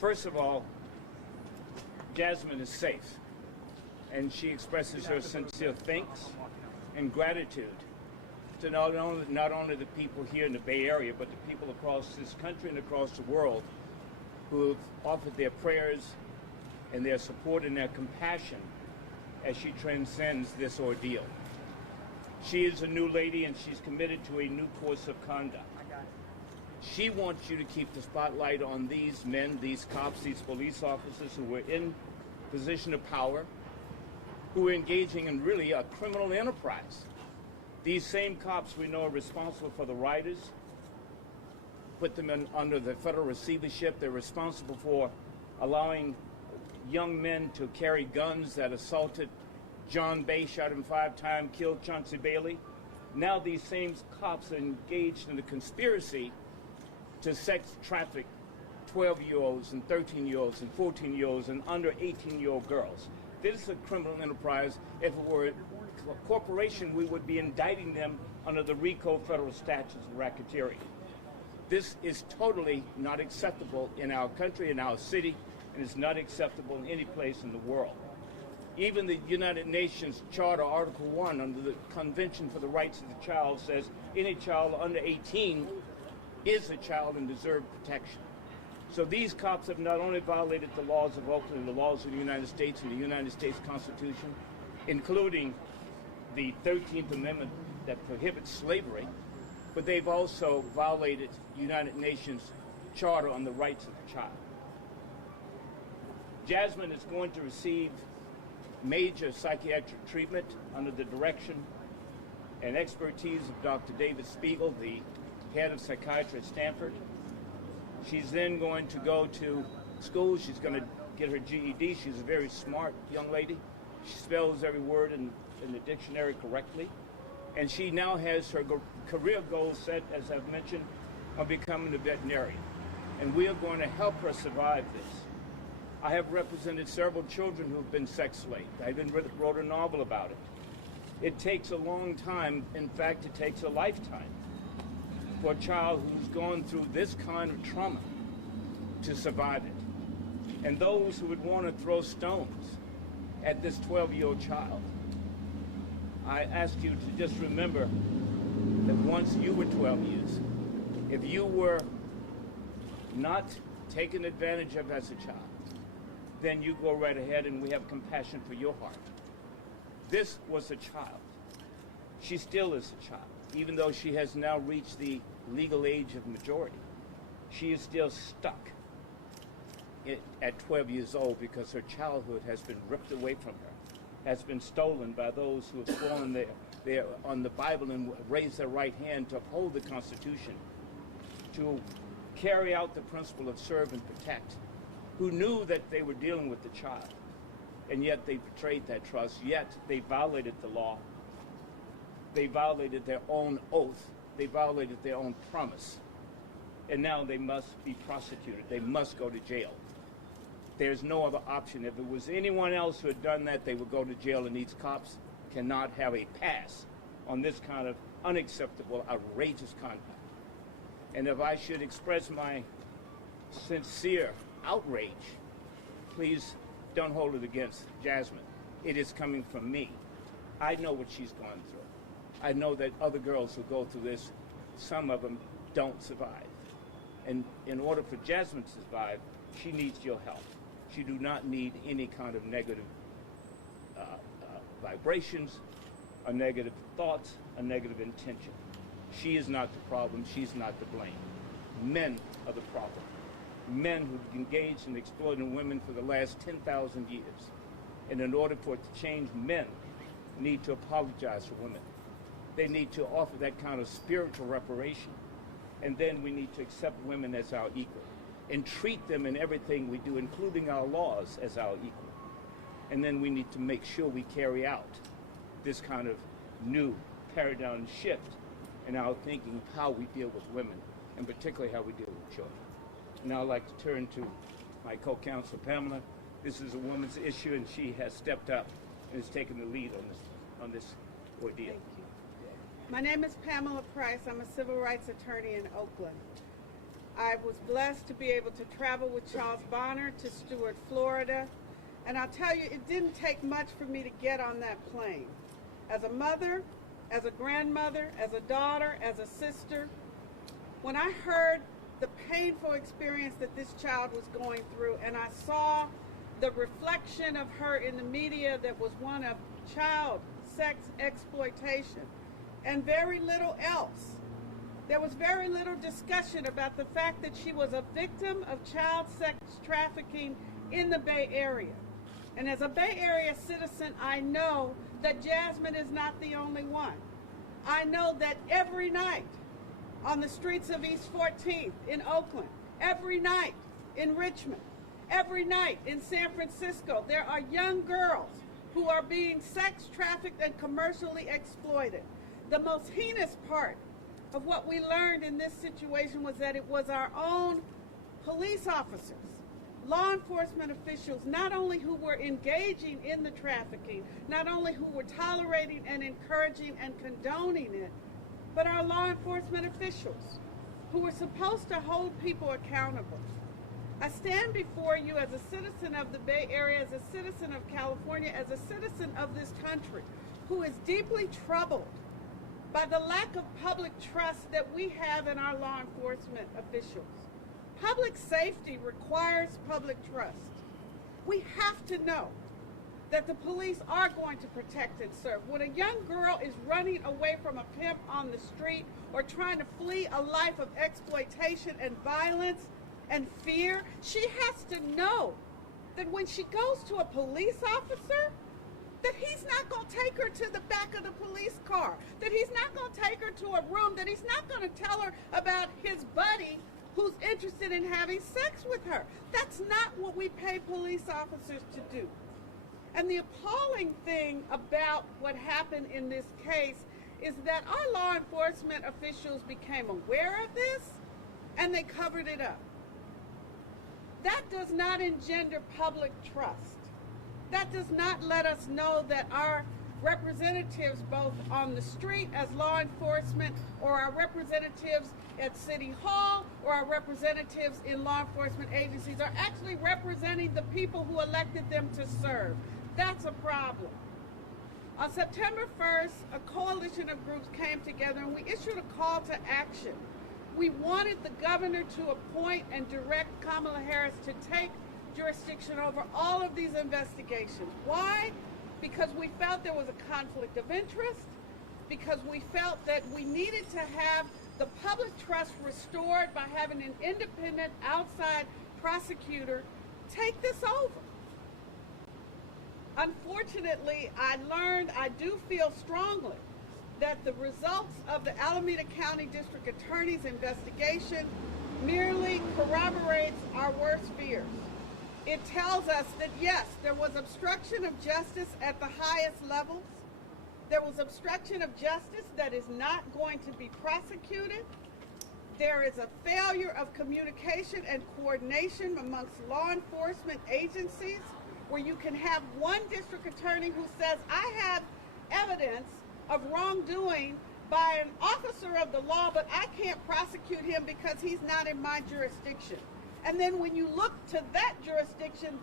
First of all, Jasmine is safe, and she expresses her sincere thanks and gratitude to not only the people here in the Bay Area, but the people across this country and across the world who have offered their prayers and their support and their compassion as she transcends this ordeal. She is a new lady, and she's committed to a new course of conduct. She wants you to keep the spotlight on these men, these cops, these police officers who were in position of power, who are engaging in really a criminal enterprise. These same cops we know are responsible for the rioters, put them under the federal receivership. They're responsible for allowing young men to carry guns that assaulted John Bay, shot him 5 times, killed Chauncey Bailey. Now these same cops are engaged in a conspiracy to sex traffic 12-year-olds and 13-year-olds and 14-year-olds and under 18-year-old girls. This is a criminal enterprise. If it were a corporation, we would be indicting them under the RICO federal statutes of racketeering. This is totally not acceptable in our country, in our city, and it's not acceptable in any place in the world. Even the United Nations Charter, Article 1, under the Convention for the Rights of the Child, says any child under 18 is a child and deserves protection. So these cops have not only violated the laws of Oakland, the laws of the United States and the United States Constitution, including the 13th Amendment that prohibits slavery, but they've also violated the United Nations Charter on the Rights of the Child. Jasmine is going to receive major psychiatric treatment under the direction and expertise of Dr. David Spiegel, the head of psychiatry at Stanford. She's then going to go to school. She's going to get her GED. She's a very smart young lady. She spells every word in the dictionary correctly. And she now has her career goal set, as I've mentioned, on becoming a veterinarian. And we are going to help her survive this. I have represented several children who have been sex slaves. I even wrote a novel about it. It takes a long time. In fact, it takes a lifetime for a child who's gone through this kind of trauma to survive it. And those who would want to throw stones at this 12-year-old child, I ask you to just remember that once you were 12 years, if you were not taken advantage of as a child, then you go right ahead, and we have compassion for your heart. This was a child. She still is a child. Even though she has now reached the legal age of majority, she is still stuck at 12 years old because her childhood has been ripped away from her, has been stolen by those who have sworn on the Bible and raised their right hand to uphold the Constitution, to carry out the principle of serve and protect, who knew that they were dealing with the child, and yet they betrayed that trust, yet they violated the law. They violated their own oath. They violated their own promise. And now they must be prosecuted. They must go to jail. There's no other option. If it was anyone else who had done that, they would go to jail, and these cops cannot have a pass on this kind of unacceptable, outrageous conduct. And if I should express my sincere outrage, please don't hold it against Jasmine. It is coming from me. I know what she's gone through. I know that other girls who go through this, some of them don't survive. And in order for Jasmine to survive, she needs your help. She do not need any kind of negative vibrations, or negative thoughts, or negative intention. She is not the problem. She's not to blame. Men are the problem. Men who've engaged in exploiting women for the last 10,000 years. And in order for it to change, men need to apologize for women. They need to offer that kind of spiritual reparation. And then we need to accept women as our equal and treat them in everything we do, including our laws, as our equal. And then we need to make sure we carry out this kind of new paradigm shift in our thinking of how we deal with women, and particularly how we deal with children. Now I'd like to turn to my co-counsel, Pamela. This is a woman's issue, and she has stepped up and has taken the lead on this ordeal. Thank you. My name is Pamela Price. I'm a civil rights attorney in Oakland. I was blessed to be able to travel with Charles Bonner to Stuart, Florida. And I'll tell you, it didn't take much for me to get on that plane. As a mother, as a grandmother, as a daughter, as a sister, when I heard the painful experience that this child was going through, and I saw the reflection of her in the media that was one of child sex exploitation and very little else. There was very little discussion about the fact that she was a victim of child sex trafficking in the Bay Area. And as a Bay Area citizen, I know that Jasmine is not the only one. I know that every night on the streets of East 14th in Oakland, every night in Richmond, every night in San Francisco, there are young girls who are being sex trafficked and commercially exploited. The most heinous part of what we learned in this situation was that it was our own police officers, law enforcement officials, not only who were engaging in the trafficking, not only who were tolerating and encouraging and condoning it, but our law enforcement officials who were supposed to hold people accountable. I stand before you as a citizen of the Bay Area, as a citizen of California, as a citizen of this country, who is deeply troubled by the lack of public trust that we have in our law enforcement officials. Public safety requires public trust. We have to know that the police are going to protect and serve. When a young girl is running away from a pimp on the street or trying to flee a life of exploitation and violence and fear, she has to know that when she goes to a police officer, that he's not going to take her to the back of the police car, that he's not going to take her to a room, that he's not going to tell her about his buddy who's interested in having sex with her. That's not what we pay police officers to do. And the appalling thing about what happened in this case is that our law enforcement officials became aware of this and they covered it up. That does not engender public trust. That does not let us know that our representatives, both on the street as law enforcement, or our representatives at City Hall, or our representatives in law enforcement agencies, are actually representing the people who elected them to serve. That's a problem. On September 1st, a coalition of groups came together and we issued a call to action. We wanted the governor to appoint and direct Kamala Harris to take jurisdiction over all of these investigations. Why? Because we felt there was a conflict of interest, because we felt that we needed to have the public trust restored by having an independent outside prosecutor take this over. Unfortunately, I do feel strongly that the results of the Alameda County District Attorney's investigation merely corroborates our worst fears. It tells us that yes, there was obstruction of justice at the highest levels. There was obstruction of justice that is not going to be prosecuted. There is a failure of communication and coordination amongst law enforcement agencies, where you can have one district attorney who says, I have evidence of wrongdoing by an officer of the law, but I can't prosecute him because he's not in my jurisdiction. And then when you look to that jurisdiction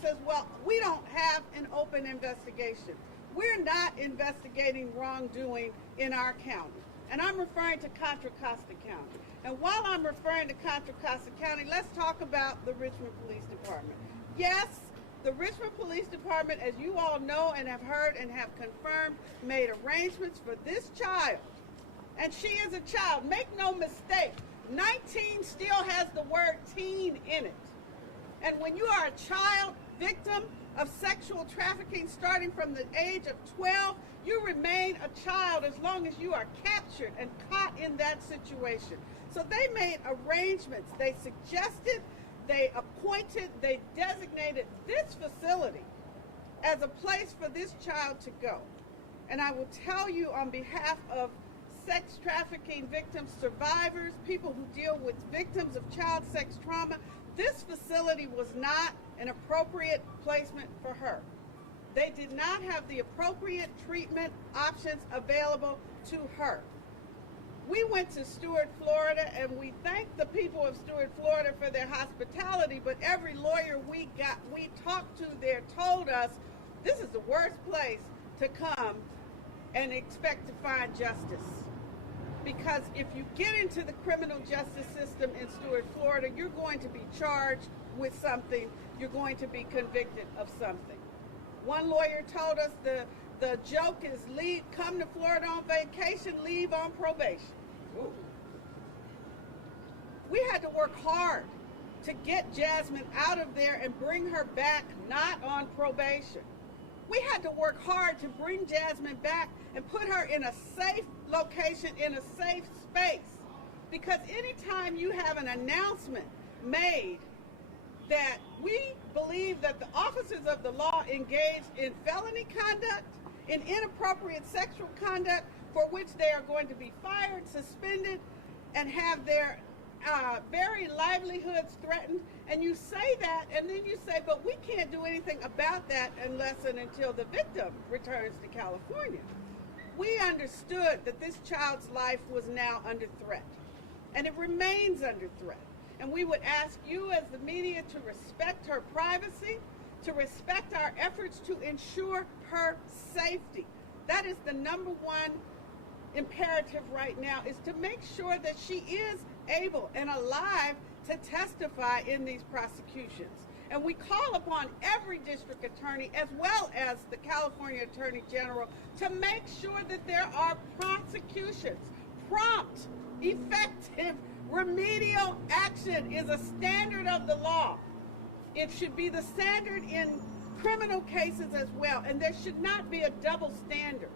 says, well, we don't have an open investigation. We're not investigating wrongdoing in our county. And I'm referring to Contra Costa County. And while I'm referring to Contra Costa County, let's talk about the Richmond Police Department. Yes, the Richmond Police Department, as you all know and have heard and have confirmed, made arrangements for this child. And she is a child. Make no mistake, 19 still has the word teen in it. And when you are a child victim of sexual trafficking starting from the age of 12, you remain a child as long as you are captured and caught in that situation. So they made arrangements. They suggested, they appointed, they designated this facility as a place for this child to go. And I will tell you on behalf of sex trafficking victims, survivors, people who deal with victims of child sex trauma, this facility was not an appropriate placement for her. They did not have the appropriate treatment options available to her. We went to Stuart, Florida, and we thank the people of Stuart, Florida for their hospitality, but every lawyer we talked to there told us this is the worst place to come and expect to find justice. Because if you get into the criminal justice system in Stuart, Florida, you're going to be charged with something. You're going to be convicted of something. One lawyer told us the joke is come to Florida on vacation, leave on probation. Ooh. We had to work hard to get Jasmine out of there and bring her back not on probation. We had to work hard to bring Jasmine back and put her in a safe location, in a safe space. Because anytime you have an announcement made that we believe that the officers of the law engaged in felony conduct, in inappropriate sexual conduct, for which they are going to be fired, suspended, and have their very livelihoods threatened, and you say that, and then you say, but we can't do anything about that unless and until the victim returns to California. We understood that this child's life was now under threat, and it remains under threat. And we would ask you as the media to respect her privacy, to respect our efforts to ensure her safety. That is the number one imperative right now, is to make sure that she is able and alive to testify in these prosecutions. And we call upon every district attorney as well as the California Attorney General to make sure that there are prosecutions. Prompt, effective, remedial action is a standard of the law. It should be the standard in criminal cases as well, and there should not be a double standard.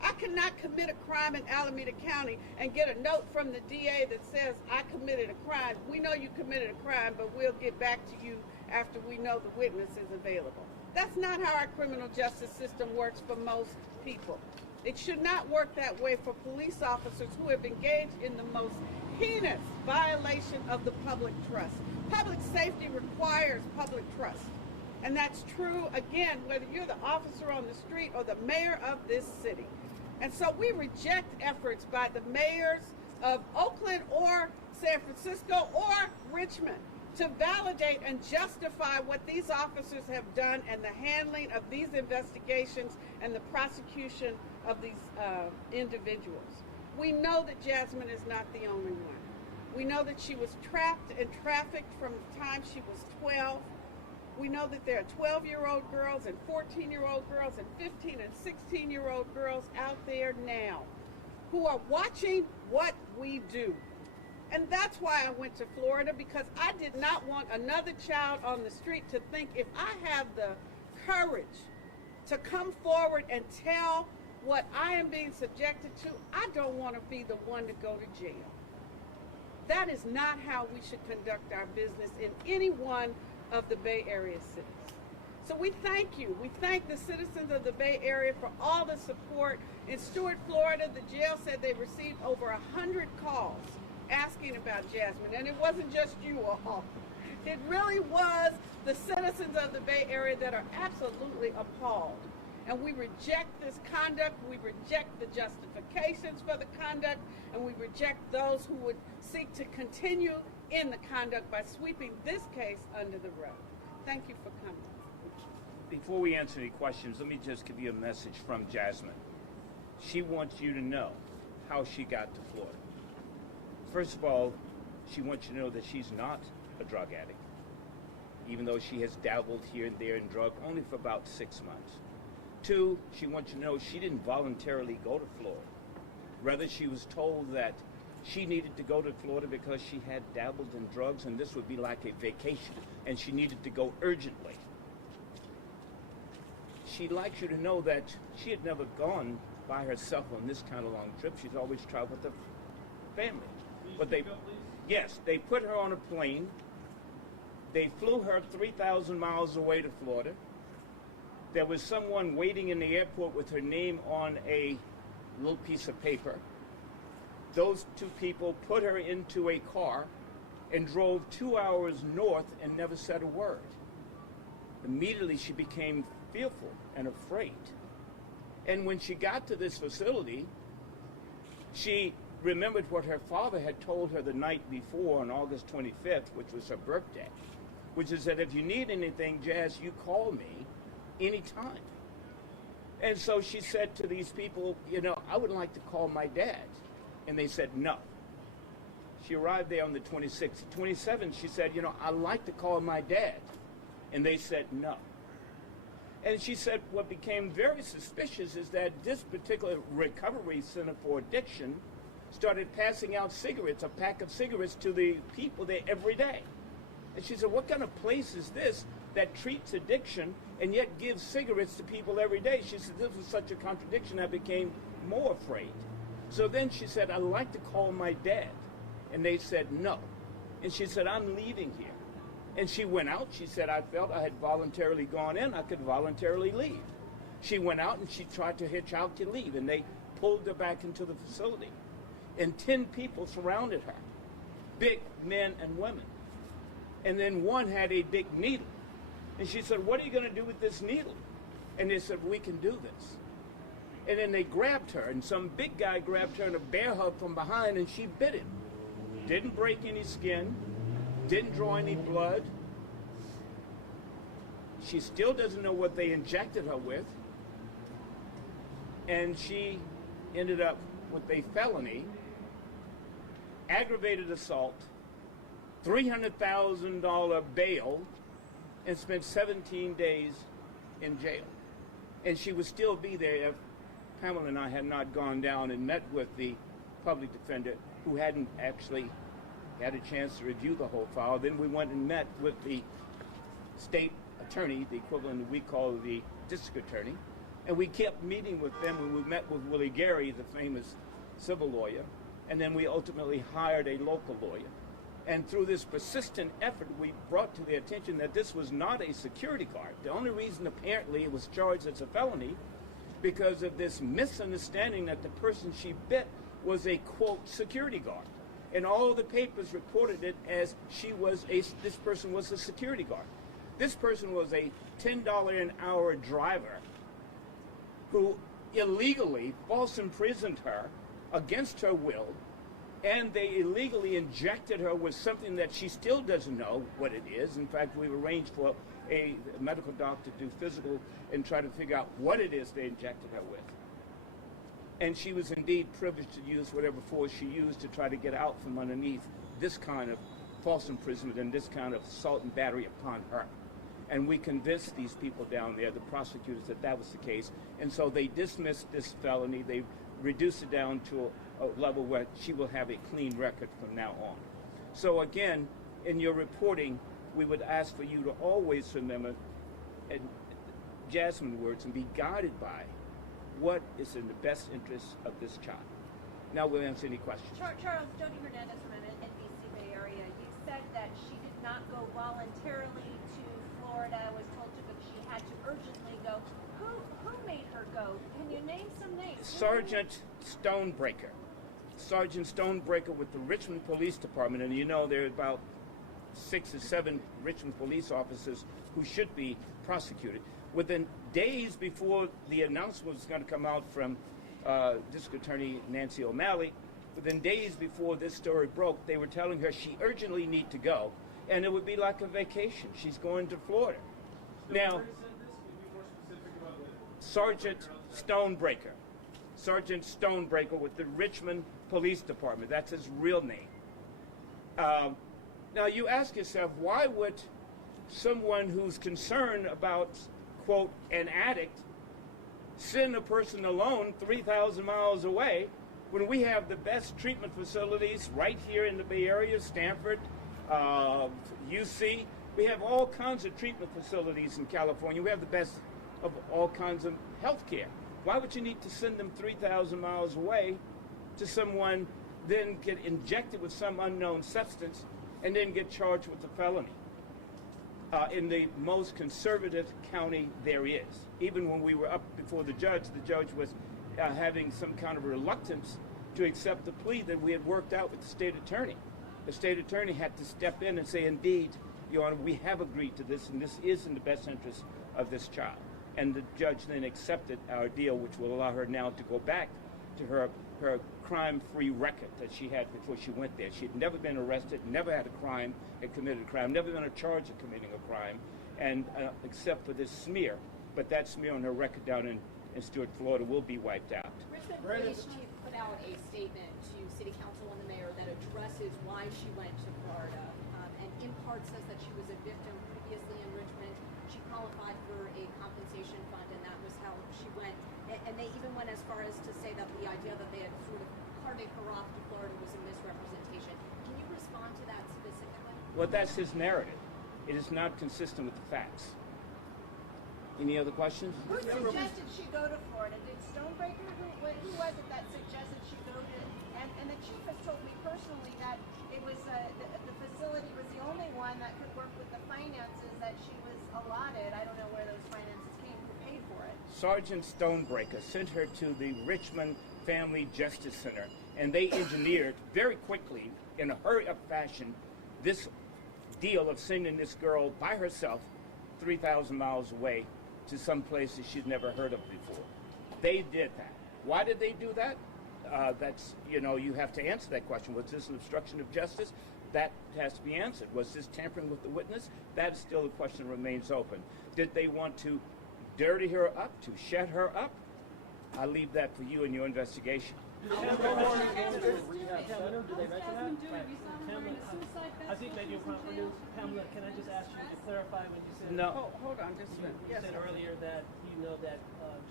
I cannot commit a crime in Alameda County and get a note from the DA that says, I committed a crime. We know you committed a crime, but we'll get back to you after we know the witness is available. That's not how our criminal justice system works for most people. It should not work that way for police officers who have engaged in the most heinous violation of the public trust. Public safety requires public trust. And that's true, again, whether you're the officer on the street or the mayor of this city. And so we reject efforts by the mayors of Oakland or San Francisco or Richmond to validate and justify what these officers have done and the handling of these investigations and the prosecution of these individuals. We know that Jasmine is not the only one. We know that she was trapped and trafficked from the time she was 12. We know that there are 12-year-old girls and 14-year-old girls and 15 and 16-year-old girls out there now who are watching what we do. And that's why I went to Florida, because I did not want another child on the street to think if I have the courage to come forward and tell what I am being subjected to, I don't want to be the one to go to jail. That is not how we should conduct our business in any one of the Bay Area cities. So we thank you. We thank the citizens of the Bay Area for all the support. In Stuart, Florida, the jail said they received over 100 calls asking about Jasmine, and it wasn't just you all. It really was the citizens of the Bay Area that are absolutely appalled. And we reject this conduct, we reject the justifications for the conduct, and we reject those who would seek to continue in the conduct by sweeping this case under the rug. Thank you for coming. Before we answer any questions, let me just give you a message from Jasmine. She wants you to know how she got to Florida. First of all, she wants you to know that she's not a drug addict, even though she has dabbled here and there in drug only for about 6 months. 2, she wants you to know she didn't voluntarily go to Florida. Rather, she was told that she needed to go to Florida because she had dabbled in drugs and this would be like a vacation, and she needed to go urgently. She'd like you to know that she had never gone by herself on this kind of long trip. She's always traveled with her family. But they put her on a plane. They flew her 3,000 miles away to Florida. There was someone waiting in the airport with her name on a little piece of paper. Those 2 people put her into a car and drove 2 hours north and never said a word. Immediately she became fearful and afraid. And when she got to this facility, she remembered what her father had told her the night before on August 25th, which was her birthday, which is that if you need anything, Jazz, you call me anytime. And so she said to these people, you know, I would like to call my dad. And they said no. She arrived there on the 26th. 27th, she said, you know, I'd like to call my dad. And they said no. And she said what became very suspicious is that this particular recovery center for addiction started passing out cigarettes, a pack of cigarettes to the people there every day. And she said, what kind of place is this that treats addiction and yet gives cigarettes to people every day? She said, this was such a contradiction, I became more afraid. So then she said, I'd like to call my dad. And they said no. And she said, I'm leaving here. And she went out. She said, I felt I had voluntarily gone in. I could voluntarily leave. She went out and she tried to hitch out to leave. And they pulled her back into the facility. And 10 people surrounded her, big men and women. And then one had a big needle. And she said, what are you going to do with this needle? And they said, we can do this. And then they grabbed her, and some big guy grabbed her in a bear hug from behind, and she bit him. Didn't break any skin, didn't draw any blood. She still doesn't know what they injected her with. And she ended up with a felony, aggravated assault, $300,000 bail, and spent 17 days in jail. And she would still be there if Pamela and I had not gone down and met with the public defender, who hadn't actually had a chance to review the whole file. Then we went and met with the state attorney, the equivalent we call the district attorney, and we kept meeting with them. When we met with Willie Gary, the famous civil lawyer, and then we ultimately hired a local lawyer. And through this persistent effort, we brought to their attention that this was not a security guard. The only reason apparently it was charged as a felony because of this misunderstanding that the person she bit was a, quote, security guard. And all the papers reported it as this person was a security guard. This person was a $10 an hour driver who illegally false imprisoned her against her will, and they illegally injected her with something that she still doesn't know what it is. In fact, we've arranged for a medical doctor to do physical and try to figure out what it is they injected her with. And she was indeed privileged to use whatever force she used to try to get out from underneath this kind of false imprisonment and this kind of assault and battery upon her. And we convinced these people down there, the prosecutors, that that was the case. And so they dismissed this felony. They reduced it down to a level where she will have a clean record from now on. So again, in your reporting, we would ask for you to always remember Jasmine words and be guided by what is in the best interest of this child. Now we'll answer any questions. Charles, Jody Hernandez from NBC Bay Area. You said that she did not go voluntarily to Florida, was told to, but she had to urgently go. Who made her go? Can you name some names? Sergeant Stonebreaker. Sergeant Stonebreaker with the Richmond Police Department, and you know there are about 6 or 7 Richmond police officers who should be prosecuted. Within days before the announcement was going to come out from District Attorney Nancy O'Malley, within days before this story broke, they were telling her she urgently needed to go, and it would be like a vacation. She's going to Florida. Now, Sergeant Stonebreaker. Sergeant Stonebreaker with the Richmond Police Department. That's his real name. Now you ask yourself, why would someone who's concerned about, quote, an addict send a person alone 3,000 miles away when we have the best treatment facilities right here in the Bay Area, Stanford, UC. We have all kinds of treatment facilities in California. We have the best of all kinds of health care. Why would you need to send them 3,000 miles away to someone, then get injected with some unknown substance, and then get charged with a felony? In the most conservative county there is. Even when we were up before the judge was having some kind of reluctance to accept the plea that we had worked out with the state attorney. The state attorney had to step in and say, indeed, Your Honor, we have agreed to this, and this is in the best interest of this child. And the judge then accepted our deal, which will allow her now to go back to her crime-free record that she had before she went there. She had never been arrested, never had committed a crime, never been charged of committing a crime, and except for this smear. But that smear on her record down in Stuart, Florida, will be wiped out. Richmond Police Chief put out a statement to City Council and the Mayor that addresses why she went to Florida, and in part says that she was a victim previously in Richmond. She qualified for a compensation fund, and that was how she went. And they even went as far as to say that the idea that they had sort of carted her off to Florida was a misrepresentation. Can you respond to that specifically? Well, that's his narrative. It is not consistent with the facts. Any other questions? Who suggested she go to Florida? Did Stonebreaker? Who was it that suggested she go to? And the chief has told me personally that it was the facility was the only one that could work with the finances that she was allotted. I don't know where those finances came. Who paid for it? Sergeant Stonebreaker sent her to the Richmond Family Justice Center, and they engineered very quickly, in a hurry-up fashion, this deal of sending this girl by herself 3,000 miles away to some places she'd never heard of before. They did that. Why did they do that? That's, you have to answer that question. Was this an obstruction of justice? That has to be answered. Was this tampering with the witness? That is still a question that remains open. Did they want to dirty her up, to shut her up? I leave that for you and your investigation. I think that you're proper news. Pamela, can I just ask you to clarify when you said Hold on just a minute. you said earlier that you know that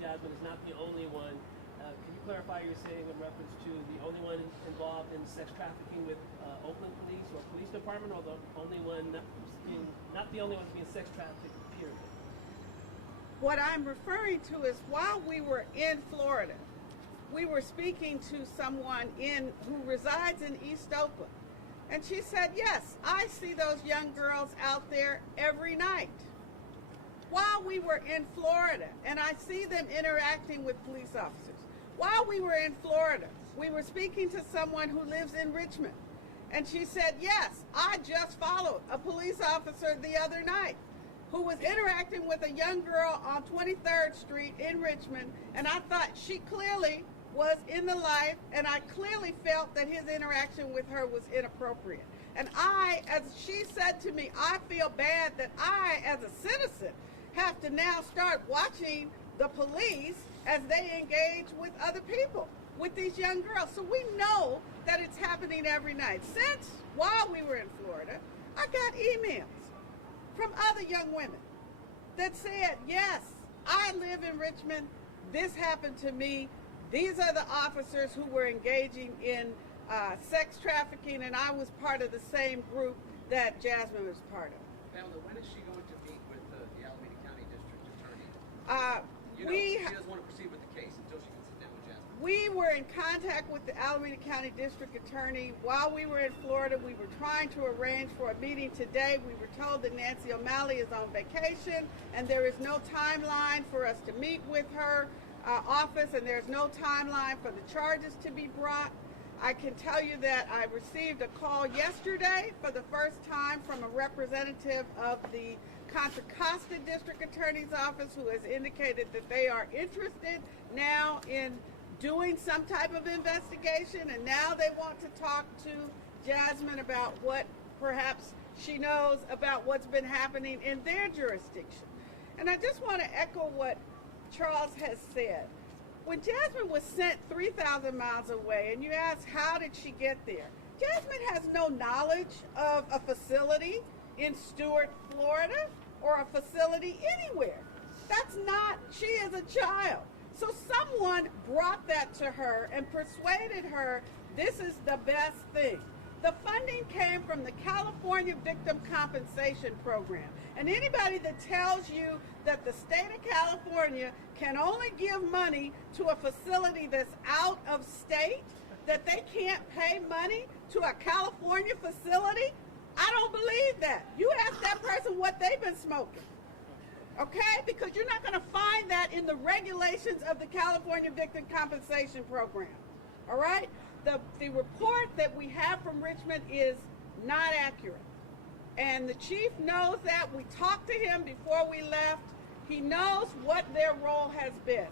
Jasmine is not the only one. Can you clarify you're saying in reference to the only one involved in sex trafficking with Oakland Police or Police Department, or the only one not the only one being sex trafficked, period? What I'm referring to is while we were in Florida, we were speaking to someone who resides in East Oakland. And she said, yes, I see those young girls out there every night. While we were in Florida, and I see them interacting with police officers. While we were in Florida, we were speaking to someone who lives in Richmond. And she said, yes, I just followed a police officer the other night who was interacting with a young girl on 23rd Street in Richmond, and I thought she clearly was in the life, and I clearly felt that his interaction with her was inappropriate. And I, as she said to me, I feel bad that I, as a citizen, have to now start watching the police as they engage with other people, with these young girls. So we know that it's happening every night. Since while we were in Florida, I got emails from other young women that said, yes, I live in Richmond, this happened to me, these are the officers who were engaging in sex trafficking, and I was part of the same group that Jasmine was part of. Pamela, when is she going to meet with the Alameda County District Attorney? She doesn't want to proceed with the case until she can sit down with Jasmine. We were in contact with the Alameda County District Attorney while we were in Florida. We were trying to arrange for a meeting today. We were told that Nancy O'Malley is on vacation, and there is no timeline for us to meet with her office, and there's no timeline for the charges to be brought. I can tell you that I received a call yesterday for the first time from a representative of the Contra Costa District Attorney's Office who has indicated that they are interested now in doing some type of investigation, and now they want to talk to Jasmine about what perhaps she knows about what's been happening in their jurisdiction. And I just want to echo what Charles has said. When Jasmine was sent 3,000 miles away, and you ask how did she get there, Jasmine has no knowledge of a facility in Stuart, Florida, or a facility anywhere. That's not, she is a child. So someone brought that to her and persuaded her this is the best thing. The funding came from the California Victim Compensation Program. And anybody that tells you that the state of California can only give money to a facility that's out of state, that they can't pay money to a California facility, I don't believe that. You ask that person what they've been smoking. Okay? Because you're not going to find that in the regulations of the California Victim Compensation Program. All right? The report that we have from Richmond is not accurate. And the chief knows that. We talked to him before we left. He knows what their role has been.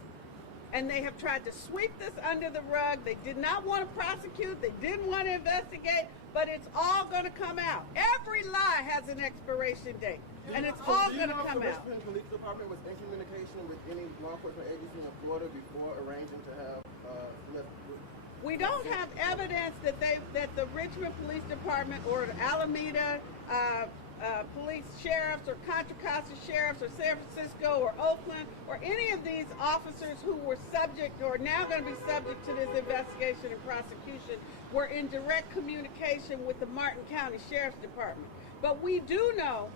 And they have tried to sweep this under the rug. They did not want to prosecute. They didn't want to investigate. But it's all going to come out. Every lie has an expiration date. And it's all going to come out. The Richmond Police Department was in communication with any law enforcement agency in Florida before arranging to have we don't have evidence that the Richmond Police Department or the Alameda police sheriffs or Contra Costa sheriffs or San Francisco or Oakland or any of these officers who were subject or now going to be subject to this investigation and prosecution were in direct communication with the Martin County Sheriff's Department. But we do know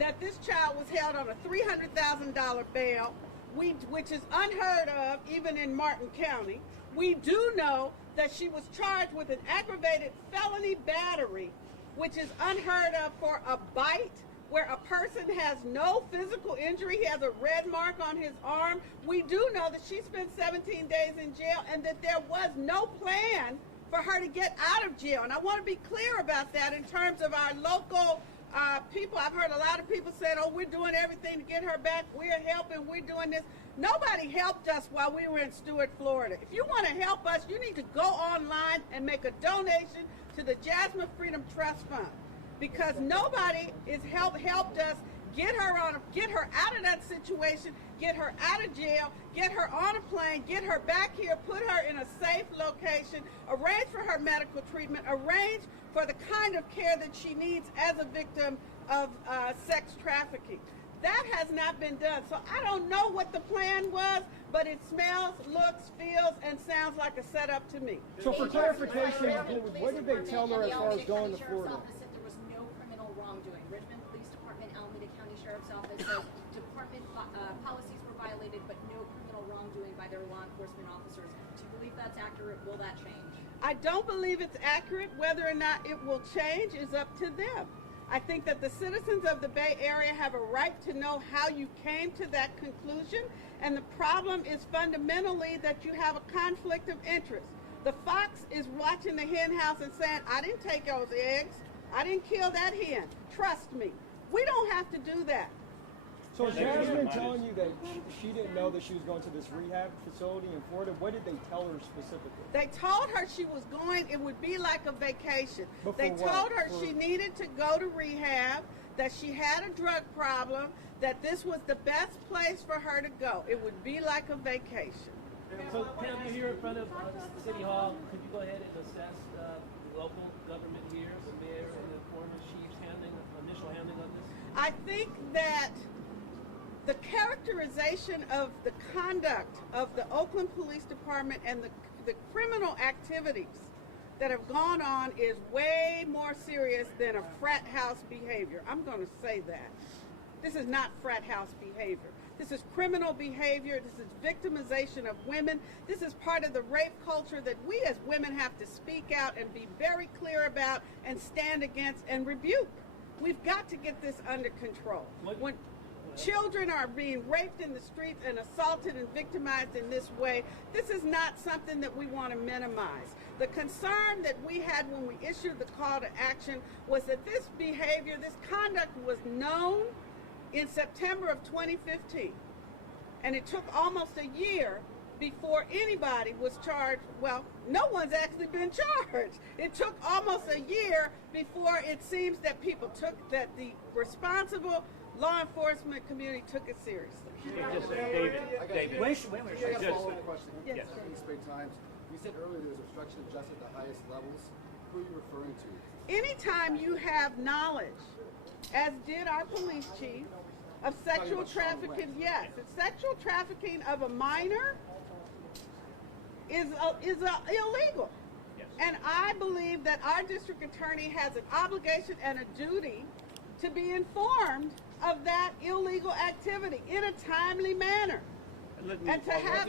that this child was held on a $300,000 bail, which is unheard of even in Martin County. We do know that she was charged with an aggravated felony battery, which is unheard of for a bite, where a person has no physical injury. He has a red mark on his arm. We do know that she spent 17 days in jail and that there was no plan for her to get out of jail. And I want to be clear about that in terms of our local people. I've heard a lot of people say, oh, we're doing everything to get her back. We're helping. We're doing this. Nobody helped us while we were in Stuart, Florida. If you want to help us, you need to go online and make a donation to the Jasmine Freedom Trust Fund, because nobody has helped us get her out of that situation, get her out of jail, get her on a plane, get her back here, put her in a safe location, arrange for her medical treatment, arrange for the kind of care that she needs as a victim of sex trafficking. That has not been done. So I don't know what the plan was, but it smells, looks, feels, and sounds like a setup to me. So for clarification, what did they tell her as far as going to Florida? There was no criminal wrongdoing. Richmond Police Department, Alameda County Sheriff's Office says department policies were violated, but no criminal wrongdoing by their law enforcement officers. Do you believe that's accurate? Will that change? I don't believe it's accurate. Whether or not it will change is up to them. I think that the citizens of the Bay Area have a right to know how you came to that conclusion, and the problem is fundamentally that you have a conflict of interest. The fox is watching the hen house and saying, I didn't take those eggs. I didn't kill that hen. Trust me. We don't have to do that. So is Jasmine telling you that she didn't know that she was going to this rehab facility in Florida? What did they tell her specifically? They told her she was going, it would be like a vacation. But they for told what? her she needed to go to rehab, that she had a drug problem, that this was the best place for her to go. It would be like a vacation. So, Pam, you're here in front of City Hall. Could you go ahead and assess the local government here, the mayor and the former chief's initial handling of this? I think that the characterization of the conduct of the Oakland Police Department and the criminal activities that have gone on is way more serious than a frat house behavior. I'm going to say that. This is not frat house behavior. This is criminal behavior. This is victimization of women. This is part of the rape culture that we as women have to speak out and be very clear about and stand against and rebuke. We've got to get this under control. When children are being raped in the streets and assaulted and victimized in this way, this is not something that we want to minimize. The concern that we had when we issued the call to action was that this behavior, this conduct was known in September of 2015. And it took almost a year before anybody was charged. Well, no one's actually been charged. It took almost a year before it seems that that the responsible law enforcement community took it seriously. David. I got a follow-up question. Yes. Times. You said earlier there was obstruction of justice at the highest levels. Who are you referring to? Anytime you have knowledge, as did our police chief, of sexual trafficking, yes, sexual trafficking of a minor is illegal. Yes. And I believe that our district attorney has an obligation and a duty to be informed of that illegal activity in a timely manner. And to have...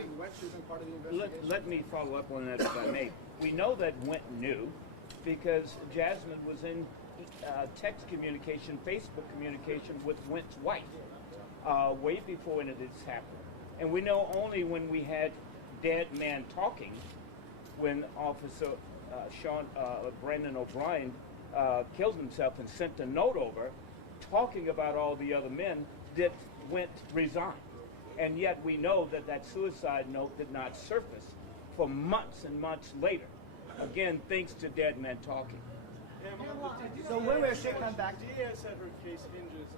Let me follow up on that if I may. We know that Wint knew because Jasmine was in text communication, Facebook communication with Wint's wife way before any of this happened. And we know only when we had Dead Man Talking, when Officer Brandon O'Brien killed himself and sent a note over talking about all the other men, that Wint resigned. And yet we know that that suicide note did not surface for months and months later. Again, thanks to dead men talking. So when will she come back? DA said her case hinges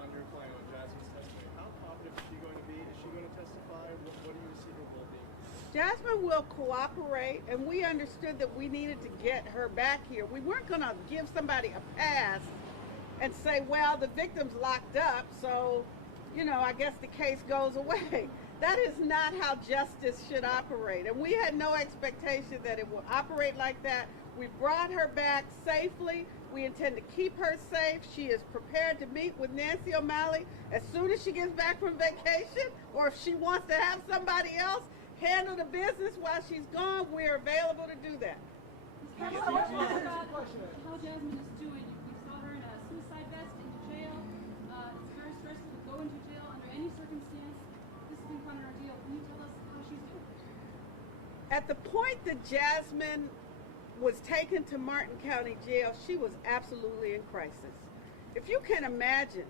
on your client, on Jasmine's testimony. How confident is she going to be? Is she going to testify? What do you see her role being? Jasmine will cooperate, and we understood that we needed to get her back here. We weren't going to give somebody a pass and say, well, the victim's locked up, so, you know, I guess the case goes away. That is not how justice should operate, and we had no expectation that it would operate like that. We brought her back safely. We intend to keep her safe. She is prepared to meet with Nancy O'Malley as soon as she gets back from vacation, or if she wants to have somebody else handle the business while she's gone, we're available to do that. How Jasmine is doing. We saw her in a suicide vest in jail. It's very stressful to go into jail under any circumstance. This has been quite an ordeal. Can you tell us how she's doing? At the point that Jasmine was taken to Martin County Jail, she was absolutely in crisis. If you can imagine